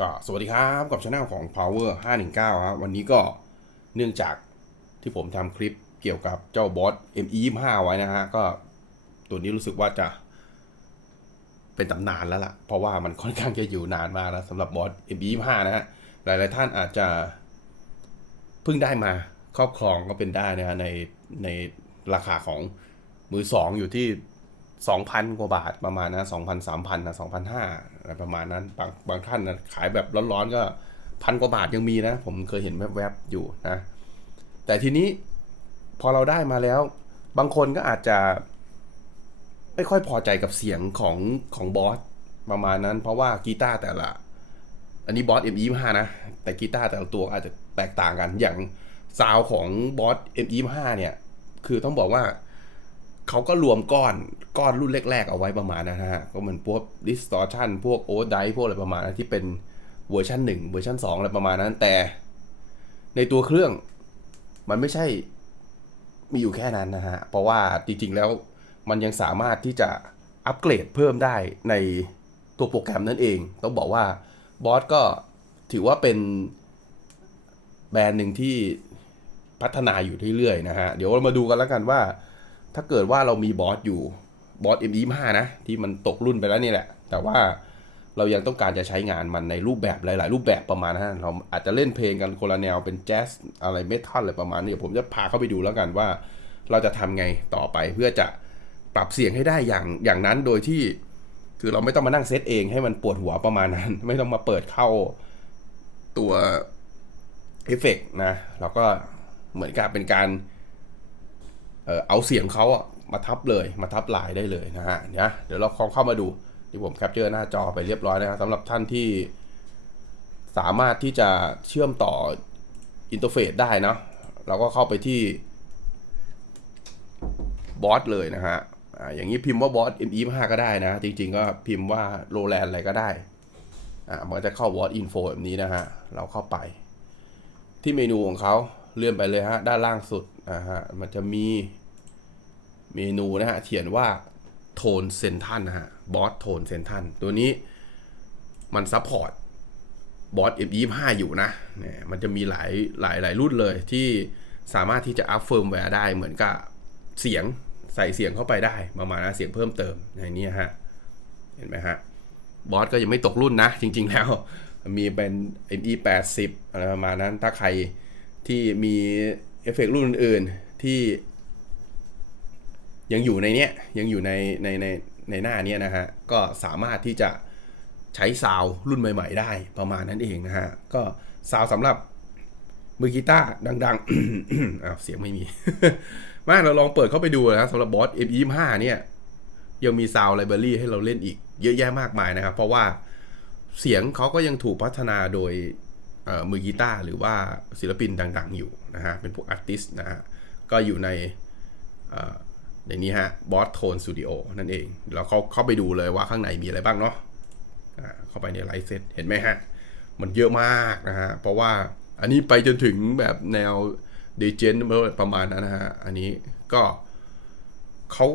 ก็สวัสดีครับกับช anel ของ Power 519ครับวันนี้ก็เนื่องจากที่ผมทำคลิปเกี่ยวกับเจ้าบอส ME 25ไว้นะฮะก็ตัวนี้รู้สึกว่าจะเป็นตำนานแล้วล่ะ เพราะว่ามันค่อนข้างจะอยู่นานมาแล้วสำหรับบอส ME 25นะฮะหลาย ๆ ท่านอาจจะเพิ่งได้มาครอบครองก็เป็นได้นะฮะในในราคาของมือสองอยู่ที่ 2,000 กว่าบาทประมาณนะ2,000 3,000นนะ2,500อะไรประมาณนั้นบางบางท่านนะขายแบบร้อนๆก็พันกว่าบาทยังมีนะ ผมเคยเห็นแวบๆอยู่นะ แต่ทีนี้พอเราได้มาแล้ว บางคนก็อาจจะ ไม่ค่อยพอใจกับเสียงของของบอสประมาณนั้น เพราะว่ากีตาร์แต่ละ อันนี้บอส M25 นะแต่กีตาร์แต่ละตัวอาจจะแตกต่างกันอย่างซาวของบอส M25 เนี่ย คือต้องบอกว่า เขาก็รวมก้อนก้อนรุ่นแรกๆเอาไว้ประมาณนะฮะ ก็เหมือนพวก distortion พวก overdrive พวกอะไรประมาณนั้นที่เป็นเวอร์ชัน1เวอร์ชัน2อะไรประมาณนั้น แต่ในตัวเครื่องมันไม่ใช่มีอยู่แค่นั้นนะฮะ เพราะว่าจริง ๆ แล้วมันยังสามารถที่จะอัปเกรดเพิ่มได้ในตัวโปรแกรมนั่นเอง ต้องบอกว่าบอสก็ถือว่าเป็นแบรนด์หนึ่งที่พัฒนาอยู่เรื่อยๆนะฮะ เดี๋ยวเรามาดูกันแล้วกันว่า ถ้าเกิดว่าเรามีบอสอยู่บอส M25 นะที่มันตกรุ่นไปแล้วนี่แหละ แต่ว่าเรายังต้องการจะใช้งานมันในรูปแบบหลาย ๆ รูปแบบประมาณนั้นเราอาจจะเล่นเพลงกันคนละแนวเป็นแจ๊สอะไรเมทัลอะไรประมาณนี้ผมจะพาเข้าไปดูแล้วกันว่า เราจะทำไงต่อไปเพื่อจะปรับเสียงให้ได้อย่างอย่างนั้นโดยที่ คือเราไม่ต้องมานั่งเซตเองให้มันปวดหัวประมาณนั้น ไม่ต้องมาเปิดเข้าตัวเอฟเฟกต์นะเราก็เหมือนกับเป็นการ เอาเสียงเขาอะมาทับเลยมาทับลายได้เลยนะฮะเนี่ยเดี๋ยวเราลองเข้ามาดูที่ผมแคปเจอร์หน้าจอไปเรียบร้อยนะครับสำหรับท่านที่สามารถที่จะเชื่อมต่ออินเทอร์เฟซได้นะเราก็เข้าไปที่บอสเลยนะฮะอย่างนี้พิมพ์ว่าบอส M25 ก็ได้นะ จริง ๆ ก็พิมพ์ว่าโรแลนอะไรก็ได้อ่ามันจะเข้าบอสอินโฟแบบนี้นะฮะ เราเข้าไป ที่เมนูของเขา เลื่อนไปเลยฮะ ด้านล่างสุดนะฮะ มันจะมีเมนูนะฮะ เขียนว่าโทนเซนทันนะฮะ บอสโทนเซนทันตัวนี้มันซัพพอร์ตบอส M25 อยู่นะเนี่ยมันจะมีหลายหลายหลายรุ่นเลยที่สามารถที่จะอัพเฟิร์มแวร์ได้เหมือนกับเสียงใส่เสียงเข้าไปได้ประมาณนะเสียงเพิ่มเติมในนี้ฮะ เห็นไหมฮะ บอสก็ยังไม่ตกรุ่นนะ จริง ๆ แล้ว มีเป็น ME 80อะไรประมาณนั้นถ้าใคร ที่มีเอฟเฟกตรุ่นอื่นๆที่ยังอยู่ในเนี้ยยังอยู่ในในในในหน้านี้นะฮะ ก็สามารถที่จะใช้ซาวรุ่นใหม่ ๆ ได้ประมาณนั้นเองนะฮะ ก็ซาวสำหรับมือกีตาร์ดังๆอ้าวเสียงไม่มี มาเราลองเปิดเข้าไปดูนะสำหรับบอส M25 เนี่ย ยังมีซาวไลบรารีให้เราเล่นอีกเยอะแยะมากมายนะครับ เพราะว่าเสียงเขาก็ยังถูกพัฒนาโดย มือกีตาร์หรือว่าศิลปินดังๆอยู่นะฮะ เป็นพวกอาร์ติสต์นะฮะ ก็อยู่ในในนี้ฮะบอสโทนสตูดิโอนั่นเอง แล้วเขาเข้าไปดูเลยว่าข้างในมีอะไรบ้างเนาะเข้าไปในไลฟ์เซตเห็นไหมฮะ มันเยอะมากนะฮะ เพราะว่าอันนี้ไปจนถึงแบบแนวเดเจนประมาณนั้นนะฮะ อันนี้ก็เขา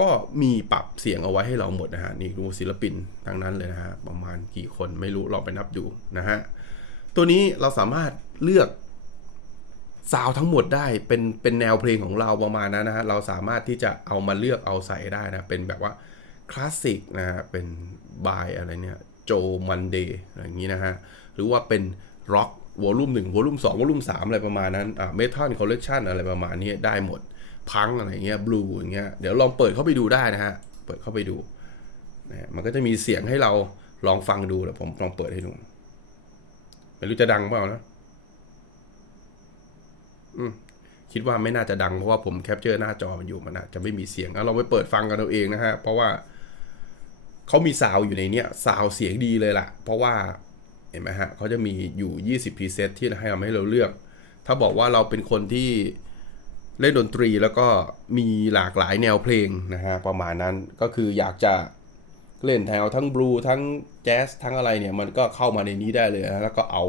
ก็มีปรับเสียงเอาไว้ให้เราหมดนะฮะ นี่ดูศิลปินทั้งนั้นเลยนะฮะ ประมาณกี่คนไม่รู้ลองไปนับดูนะฮะ ตัวนี้เราสามารถเลือกซาวทั้งหมดได้เป็นเป็นแนวเพลงของเราประมาณนั้นนะฮะเราสามารถที่จะเอามาเลือกเอาใส่ได้นะเป็นแบบว่าคลาสสิกนะฮะเป็นบายอะไรเนี่ยโจมันเดย์อะไรอย่างนี้นะฮะหรือว่าเป็นร็อกวอลุ่มหนึ่งวอลุ่มสองวอลุ่มสามอะไรประมาณนั้นอ่าเมทัลคอลเลกชันอะไรประมาณนี้ได้หมดพังอะไรเงี้ยบลูอย่างเงี้ยเดี๋ยวลองเปิดเข้าไปดูได้นะฮะเปิดเข้าไปดูนะมันก็จะมีเสียงให้เราลองฟังดูเดี๋ยวผมลองเปิดให้ดู ไม่รู้จะดังเปล่านะอืมคิดว่าไม่น่าจะดังเพราะว่าผมแคปเจอร์หน้าจอมันอยู่มันอาจจะไม่มีเสียงเราไปเปิดฟังกันเอาเองนะฮะ เพราะว่าเขามีซาวด์อยู่ในเนี้ยซาวด์เสียงดีเลยล่ะ เพราะว่าเห็นไหมฮะเขาจะมีอยู่ 20 preset ที่ให้เราให้เราเลือก ถ้าบอกว่าเราเป็นคนที่เล่นดนตรีแล้วก็มีหลากหลายแนวเพลงนะฮะประมาณนั้นก็คืออยากจะ เล่นแนวทั้งบลูทั้งแจ๊สทั้งอะไรเนี่ยมันก็เข้ามาในนี้ได้เลยนะแล้วก็เอา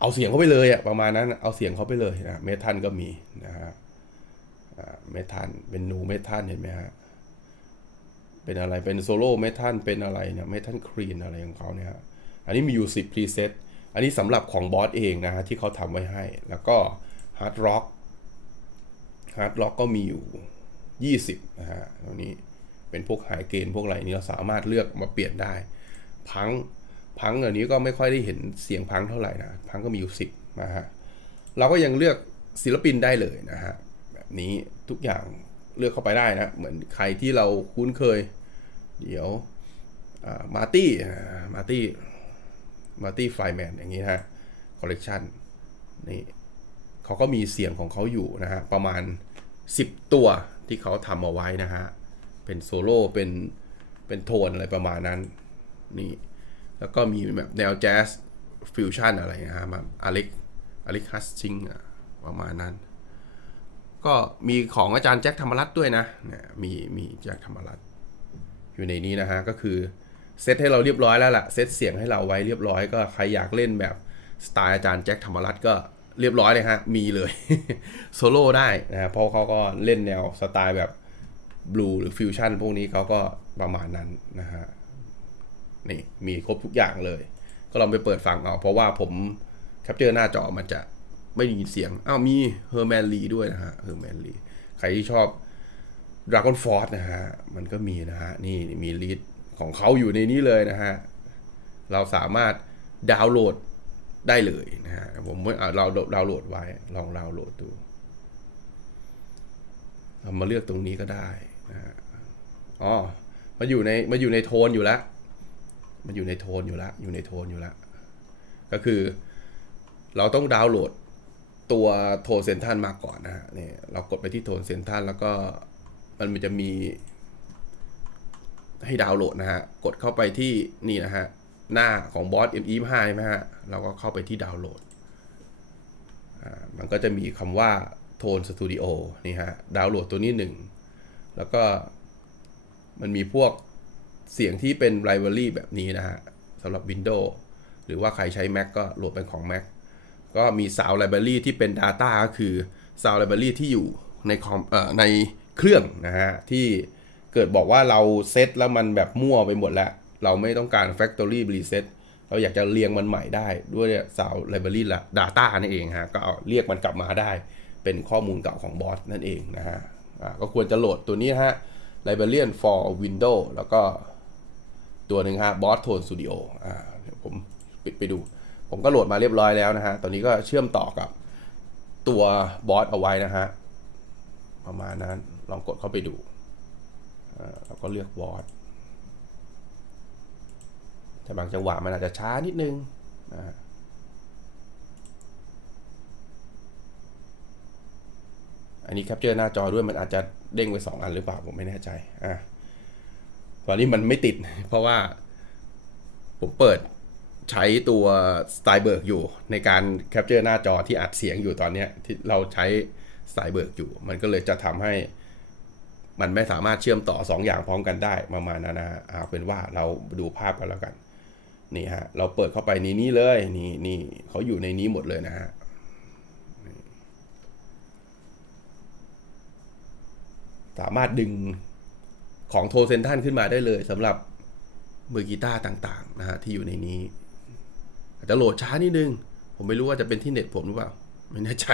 เอาเสียงเขาไปเลยอะประมาณนั้นเอาเสียงเขาไปเลยนะเมทัลก็มีนะฮะเมทัลเป็นนูเมทัลเห็นไหมฮะเป็นอะไรเป็นโซโล่เมทัลเป็นอะไรเนี่ยเมทัลครีนอะไรของเขาเนี่ยอันนี้มีอยู่ 10 preset อันนี้สำหรับของบอสเองนะฮะที่เขาทำไว้ให้ แล้วก็ hard rock hard rock ก็มีอยู่ 20นะฮะตรงนี้ เป็นพวกไฮเกนพวกอะไรนี้เราสามารถเลือกมาเปลี่ยนได้ พังพังอันนี้ก็ไม่ค่อยได้เห็นเสียงพังเท่าไหร่นะ พังก็มีอยู่10นะฮะเราก็ยังเลือกศิลปินได้เลยนะฮะแบบนี้ทุกอย่างเลือกเข้าไปได้นะ เหมือนใครที่เราคุ้นเคย เดี๋ยวมาร์ตี้มาร์ตี้มาร์ตี้ไฟแมนอย่างนี้นะฮะคอลเลกชันนี่เขาก็มีเสียงของเขาอยู่นะฮะ ประมาณ 10 ตัวที่เขาทำเอาไว้นะฮะ เป็นโซโล่เป็นเป็นโทนอะไรประมาณนั้นนี่แล้วก็มีแบบแนวแจ๊สฟิวชั่นอะไรนะฮะมาอเล็กอเล็กฮัสซิงประมาณนั้น ก็มีของอาจารย์แจ็คธรรมรัตด้วยนะเนี่ยมีมีแจ็คธรรมรัตอยู่ในนี้นะฮะก็คือเซตให้เราเรียบร้อยแล้วล่ะเซตเสียงให้เราไว้เรียบร้อยก็ใครอยากเล่นแบบสไตล์อาจารย์แจ็คธรรมรัตก็เรียบร้อยเลยฮะ มีเลยโซโล่ได้นะฮะเพราะเขาก็เล่นแนวสไตล์แบบ บลูหรือฟิวชั่นพวกนี้เขาก็ประมาณนั้นนะฮะนี่มีครบทุกอย่างเลย ก็ลองไปเปิดฟังเอาเพราะว่าผมแคปเจอร์หน้าจอมันจะไม่ได้ยินเสียง อ้าวมีเฮอร์แมนลีด้วยนะฮะเฮอร์แมนลีใครที่ชอบ Dragon Force นะฮะ มันก็มีนะฮะ นี่มีลีดของเขาอยู่ในนี้เลยนะฮะ เราสามารถดาวน์โหลดได้เลยนะฮะ ผมเอาเราดาวน์โหลดไว้ ลองดาวน์โหลดดู เรามาเลือกตรงนี้ก็ได้ อ๋อมาอยู่ในมาอยู่ในโทนอยู่แล้วมันอยู่ในโทนอยู่แล้วอยู่ในโทนอยู่แล้วก็คือ เราต้องดาวน์โหลดตัวโทนเซนทันมาก่อนนะฮะนี่เรากดไปที่โทนเซนทันแล้วก็มันจะมี ให้ดาวน์โหลดนะฮะ กดเข้าไปที่นี่นะฮะ หน้าของบอส M25 ใช่ไหมฮะ เราก็เข้าไปที่ดาวน์โหลดอ่ามันก็จะมีคำว่าโทนสตูดิโอนี่ฮะ ดาวน์โหลดตัวนี้หนึ่ง แล้วก็มันมีพวกเสียงที่เป็น library แบบนี้นะฮะสำหรับ Windows หรือว่าใครใช้ Mac ก็โหลดเป็นของ Mac ก็มี Sound Library ที่เป็น Data ก็คือ Sound Library ที่อยู่ในคอมเอ่อในเครื่องนะฮะ ที่เกิดบอกว่าเราเซตแล้วมันแบบมั่วไปหมดแล้ว เราไม่ต้องการ Factory Reset เราอยากจะเรียงมันใหม่ได้ด้วย Sound Library ละ Data นั่นเองฮะ ก็เอาเรียกมันกลับมาได้ เป็นข้อมูลเก่าของบอสนั่นเองนะฮะ ก็ควรจะโหลดตัวนี้ฮะ Librarian for Windows แล้วก็ตัวหนึ่งฮะ Boss Tone Studio อ่าผมปิดไปดู ผมก็โหลดมาเรียบร้อยแล้วนะฮะ ตอนนี้ก็เชื่อมต่อกับตัวบอสเอาไว้นะฮะ ประมาณนั้น ลองกดเข้าไปดูแล้วก็เลือกบอสแต่บางจังหวะมันอาจจะช้านิดนึงนะฮะ อันนี้แคปเจอร์หน้าจอด้วยมันอาจจะเด้งไปสองอันหรือเปล่าผมไม่แน่ใจอะตอนนี้มันไม่ติด เพราะว่า ผมเปิดใช้ตัว s t y b e r g อยู่ ในการแคปเจอร์หน้าจอที่อัดเสียงอยู่ตอนเนี้ยที่เราใช้ s t y b e r g อยู่ มันก็เลยจะทำให้มันไม่สามารถเชื่อมต่อ 2ออย่างพร้อมกันได้ประมาณนั้นนะฮะเอาเป็นว่าเราดูภาพกันแล้วกัน นี่ฮะ เราเปิดเข้าไปนี้นี่เลย นี่นี่เขาอยู่ในนี้หมดเลยนะฮะ สามารถดึงของโทเซนทันขึ้นมาได้เลยสำหรับมือกีตาร์ต่างๆนะฮะที่อยู่ในนี้อาจจะโหลดช้านิดนึง ผมไม่รู้ว่าจะเป็นที่เน็ตผมหรือเปล่า ไม่แน่ใจ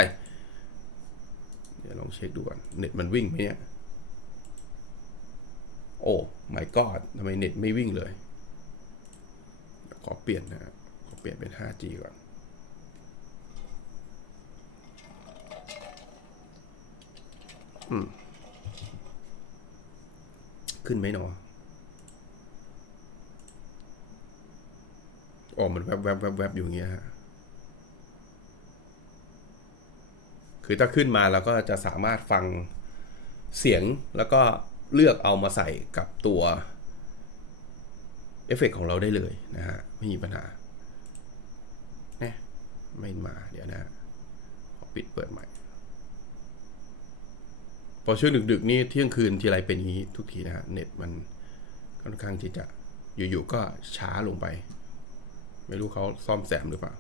เดี๋ยวลองเช็คดูก่อน เน็ตมันวิ่งไหมเนี่ย โอ้ my god ทำไมเน็ตไม่วิ่งเลยขอเปลี่ยนนะฮะขอเปลี่ยนเป็น 5G ก่อนอืม ขึ้นไหมเนาะอ๋อมันแวบแวบแวบแวบอยู่อย่างเงี้ยฮะคือถ้าขึ้นมาเราก็จะสามารถฟังเสียงแล้วก็เลือกเอามาใส่กับตัวเอฟเฟกต์ของเราได้เลยนะฮะ ไม่มีปัญหาเนี่ยไม่มาเดี๋ยวนะปิดเปิดใหม่ พอช่วงดึกๆนี่เที่ยงคืนทีไรเป็นอย่างนี้ทุกทีนะฮะเน็ตมันค่อนข้างที่จะอยู่ๆก็ช้าลงไป ไม่รู้เขาซ่อมแซมหรือเปล่า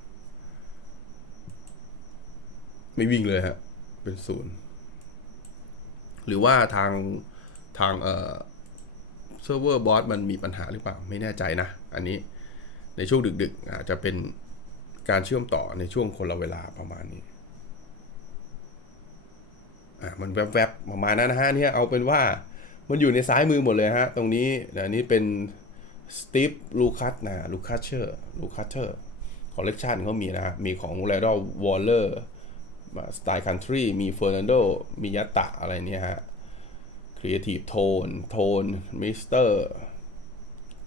ไม่วิ่งเลยฮะ เป็นศูนย์ หรือว่าทางทางเอ่อเซิร์ฟเวอร์บอสมันมีปัญหาหรือเปล่า ไม่แน่ใจนะ อันนี้ในช่วงดึกๆ อาจจะเป็นการเชื่อมต่อในช่วงคนละเวลาประมาณนี้ อะมันแวบๆประมาณนั้นนะฮะเนี่ยเอาเป็นว่ามันอยู่ในซ้ายมือหมดเลยฮะ ตรงนี้อันนี้เป็นสตีฟลูคัสนะลูคัสเชอร์ลูคัสเชอร์คอลเลกชันเขามีนะฮะมีของแรดอลวอลเลอร์สไตล์คันทรีมีเฟอร์นันโดมียะตะอะไรเนี่ยฮะครีเอทีฟโทนโทนมิสเตอร์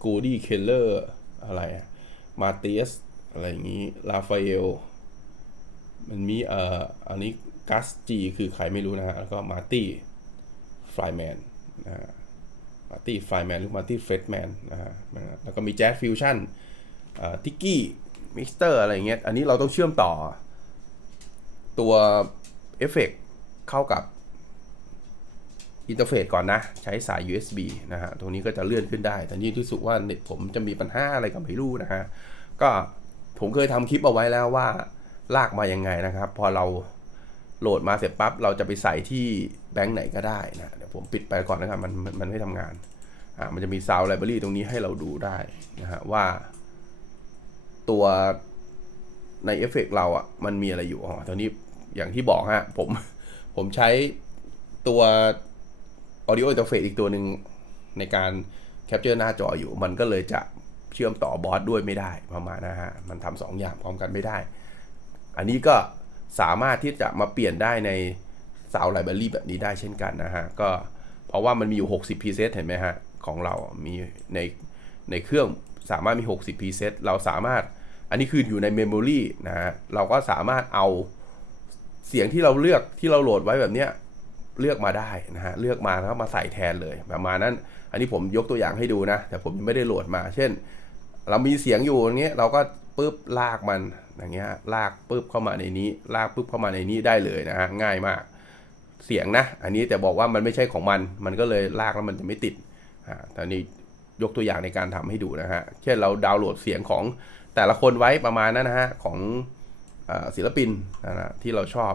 กูดี้เคลเลอร์อะไรอะมาเตียสอะไรอย่างนี้ลาฟาเอลมันมีเอ่ออันนี้ กัสจีคือใครไม่รู้นะฮะ แล้วก็มาร์ตี้ฟลายแมนนะฮะมาร์ตี้ฟลายแมนหรือมาร์ตี้เฟสแมนนะฮะ แล้วก็มีแจ๊สฟิวชั่นอ่อทิกกี้มิกสเตอร์อะไรเงี้ย อันนี้เราต้องเชื่อมต่อตัวเอฟเฟกเข้ากับอินเทอร์เฟซก่อนนะ ใช้สาย USB นะฮะ ตรงนี้ก็จะเลื่อนขึ้นได้ แต่นี่ที่สุดว่าเน็ตผมจะมีปัญหาอะไรก็ไม่รู้นะฮะ ก็ผมเคยทำคลิปเอาไว้แล้วว่าลากมายังไงนะครับ พอเรา โหลดมาเสร็จปั๊บเราจะไปใส่ที่แบงค์ไหนก็ได้นะเดี๋ยวผมปิดไปก่อนนะครับมันมันไม่ทำงานอ่ามันจะมีซาวไลบรารีตรงนี้ให้เราดูได้นะฮะว่า ตัวในเอฟเฟกเราอะมันมีอะไรอยู่อ๋อตอนนี้อย่างที่บอกฮะผมผมใช้ตัว audio interface อีกตัวหนึ่งในการแคปเจอร์หน้าจออยู่ มันก็เลยจะเชื่อมต่อบอสด้วยไม่ได้ประมาณนะฮะ มันทำสองอย่างพร้อมกันไม่ได้ อันนี้ก็ สามารถที่จะมาเปลี่ยนได้ใน Sound Library แบบนี้ได้เช่นกันนะฮะ ก็เพราะว่ามันมีอยู่ 60 preset เห็นไหมฮะ ของเรา มีในในเครื่องสามารถมี 60 preset เราสามารถ อันนี้คืออยู่ใน memory นะฮะ เราก็สามารถเอาเสียงที่เราเลือกที่เราโหลดไว้แบบเนี้ยเลือกมาได้นะฮะ เลือกมาแล้วมาใส่แทนเลยประมาณนั้น อันนี้ผมยกตัวอย่างให้ดูนะ แต่ผมยังไม่ได้โหลดมา เช่น เรามีเสียงอยู่อย่างเงี้ย เราก็ปุ๊บลากมัน อย่างเงี้ยลากปุ๊บเข้ามาในนี้ ลากปุ๊บเข้ามาในนี้ได้เลยนะฮะง่ายมาก เสียงนะ อันนี้แต่บอกว่ามันไม่ใช่ของมัน มันก็เลยลากแล้วมันจะไม่ติดอ่าตอนนี้ยกตัวอย่างในการทำให้ดูนะฮะ เช่นเราดาวน์โหลดเสียงของแต่ละคนไว้ประมาณนั้นนะฮะของศิลปินนะฮะที่เราชอบ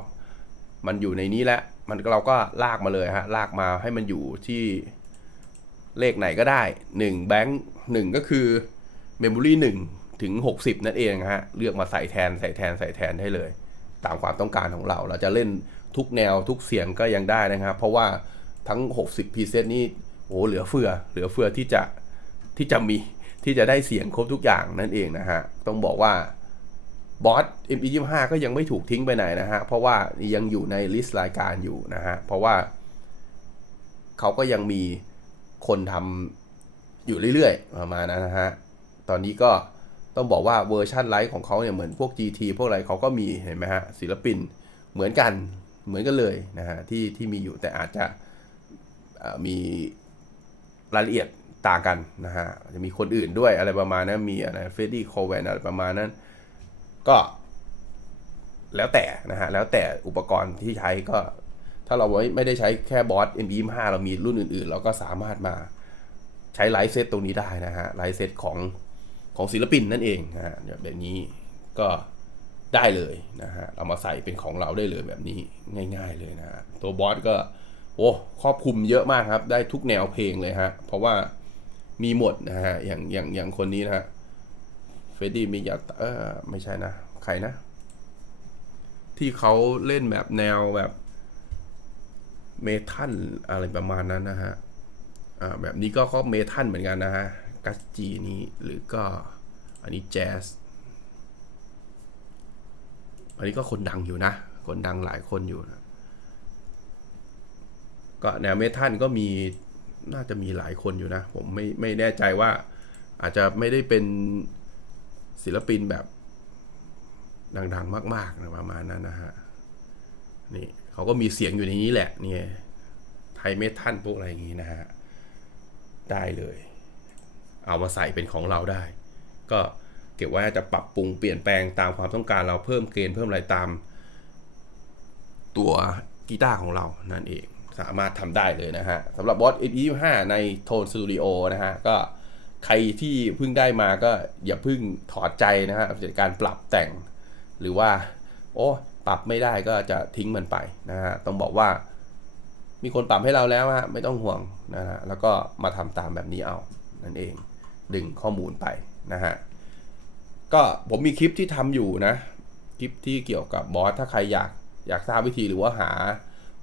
มันอยู่ในนี้แล้วมันเราก็ลากมาเลยฮะลากมาให้มันอยู่ที่เลขไหนก็ได้1แบงค์1ก็คือ Memory 1 ถึง 60 นั่นเองฮะ เลือกมาใส่แทนใส่แทนใส่แทนได้เลย ตามความต้องการของเรา เราจะเล่นทุกแนวทุกเสียงก็ยังได้นะครับ เพราะว่าทั้ง 60 preset นี่โอ้เหลือเฟือ เหลือเฟือที่จะที่จะมีที่จะได้เสียงครบทุกอย่างนั่นเองนะฮะ ต้องบอกว่าบอส ME25 ก็ยังไม่ถูกทิ้งไปไหนนะฮะ เพราะว่ายังอยู่ในลิสต์รายการอยู่นะฮะ เพราะว่าเขาก็ยังมีคนทำอยู่เรื่อยๆประมาณนั้นนะฮะ ตอนนี้ก็ ต้องบอกว่าเวอร์ชันไลฟ์ของเขาเนี่ยเหมือนพวก GT พวกอะไรเขาก็มีเห็นไหมฮะศิลปินเหมือนกันเหมือนกันเลยนะฮะที่ที่มีอยู่แต่อาจจะมีรายละเอียดต่างกันนะฮะจะมีคนอื่นด้วยอะไรประมาณนั้นมีอะไรเฟดดี้โคแวนอะไรประมาณนั้น ก็แล้วแต่นะฮะแล้วแต่อุปกรณ์ที่ใช้ก็ ถ้าเราไม่ได้ใช้แค่บอส M25 เรามีรุ่นอื่นๆ เราก็สามารถมาใช้ไลฟ์เซตตรงนี้ได้นะฮะไลฟ์เซตของ ของศิลปินนั่นเองนะฮะแบบนี้ก็ได้เลยนะฮะเรามาใส่เป็นของเราได้เลยแบบนี้ง่าย ๆเลยนะฮะตัวบอสก็โอ้ครอบคลุมเยอะมากครับ ได้ทุกแนวเพลงเลยฮะ เพราะว่ามีหมดนะฮะ อย่างอย่างอย่างคนนี้นะฮะเฟดดี้มิยาเออไม่ใช่นะ ใครนะ ที่เขาเล่นแบบแนวแบบเมทัลอะไรประมาณนั้นนะฮะ อ่าแบบนี้ก็ก็เมทัลเหมือนกันนะฮะ กัสจีนี้หรือก็อันนี้แจ๊สอันนี้ก็คนดังอยู่นะ คนดังหลายคนอยู่นะก็แนวเมทัลก็มีน่าจะมีหลายคนอยู่นะ ผมไม่ไม่แน่ใจว่าอาจจะไม่ได้เป็นศิลปินแบบดังๆมากๆนะประมาณนั้นนะฮะนี่เขาก็มีเสียงอยู่ในนี้แหละ เนี่ยไทยเมทัลพวกอะไรอย่างงี้นะฮะ ได้เลย เอามาใส่เป็นของเราได้ ก็เก็บไว้จะปรับปรุงเปลี่ยนแปลงตามความต้องการเราเพิ่มเกณฑ์เพิ่มอะไรตาม ตัวกีตาร์ของเรานั่นเองสามารถทำได้เลยนะฮะสำหรับบอส E25 ในโทนสตูดิโอนะฮะ ก็ใครที่เพิ่งได้มาก็อย่าเพิ่งถอดใจนะฮะจากการปรับแต่ง หรือว่า โอ้ปรับไม่ได้ก็จะทิ้งมันไปนะฮะ ต้องบอกว่า มีคนปรับให้เราแล้วฮะไม่ต้องห่วงนะฮะแล้วก็มาทำตามแบบนี้เอานั่นเอง ดึงข้อมูลไปนะฮะ ก็ผมมีคลิปที่ทำอยู่นะ คลิปที่เกี่ยวกับบอสถ้าใครอยากอยากทราบวิธีหรือว่าหา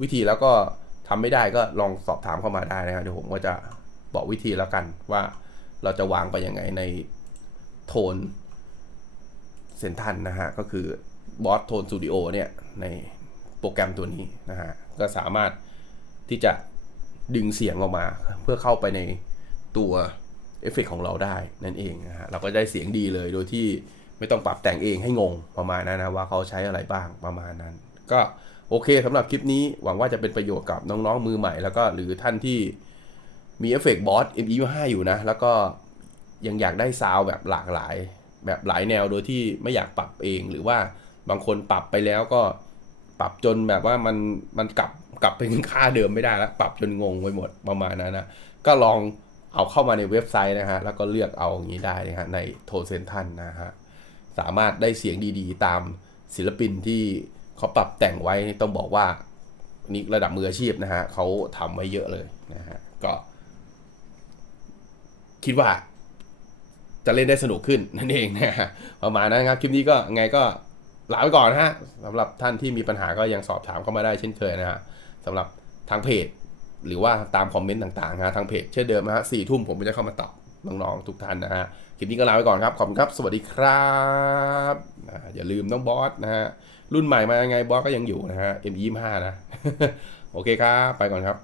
วิธีแล้วก็ทำไม่ได้ก็ลองสอบถามเข้ามาได้นะครับเดี๋ยวผมก็จะบอกวิธีแล้วกันว่าเราจะวางไปยังไงในโทนเซนทันนะฮะ ก็คือบอสโทนสตูดิโอเนี่ย ในโปรแกรมตัวนี้นะฮะ ก็สามารถที่จะดึงเสียงออกมา เพื่อเข้าไปในตัว เอฟเฟกต์ของเราได้นั่นเองนะฮะเราก็ได้เสียงดีเลยโดยที่ไม่ต้องปรับแต่งเองให้งงประมาณนั้นนะว่าเขาใช้อะไรบ้างประมาณนั้น ก็โอเคสำหรับคลิปนี้หวังว่าจะเป็นประโยชน์กับน้องๆมือใหม่แล้วก็หรือท่านที่มีเอฟเฟกต์บอส ME5 อยู่นะ แล้วก็ยังอยากได้ซาวด์แบบหลากหลาย แบบหลายแนวโดยที่ไม่อยากปรับเอง หรือว่าบางคนปรับไปแล้วก็ปรับจนแบบว่ามันมันกลับกลับเป็นค่าเดิมไม่ได้แล้ว ปรับจนงงไปหมดประมาณนั้นนะก็ลอง เอาเข้ามาในเว็บไซต์นะฮะ แล้วก็เลือกเอาอย่างนี้ได้นะฮะในโทเซนทันนะฮะ สามารถได้เสียงดีๆ ตามศิลปินที่เขาปรับแต่งไว้ต้องบอกว่านี่ระดับมืออาชีพนะฮะเขาทำไว้เยอะเลยนะฮะ ก็ คิดว่าจะเล่นได้สนุกขึ้นนั่นเองนะฮะประมาณนั้นครับ คลิปนี้ก็ไงก็ลาไปก่อนนะฮะสำหรับท่านที่มีปัญหาก็ยังสอบถามเข้ามาได้เช่นเคยนะฮะสำหรับทางเพจ หรือว่าตามคอมเมนต์ต่างๆนะฮะทางเพจเช่นเดิมนะฮะสี่ทุ่มผมจะเข้ามาตอบน้องๆทุกท่านนะฮะคลิปนี้ก็ลาไปก่อนครับ ขอบคุณครับ สวัสดีครับอ่าอย่าลืมน้องบอสนะฮะรุ่นใหม่มายังไงบอสก็ยังอยู่นะฮะ M25 นะ โอเคครับ ไปก่อนครับ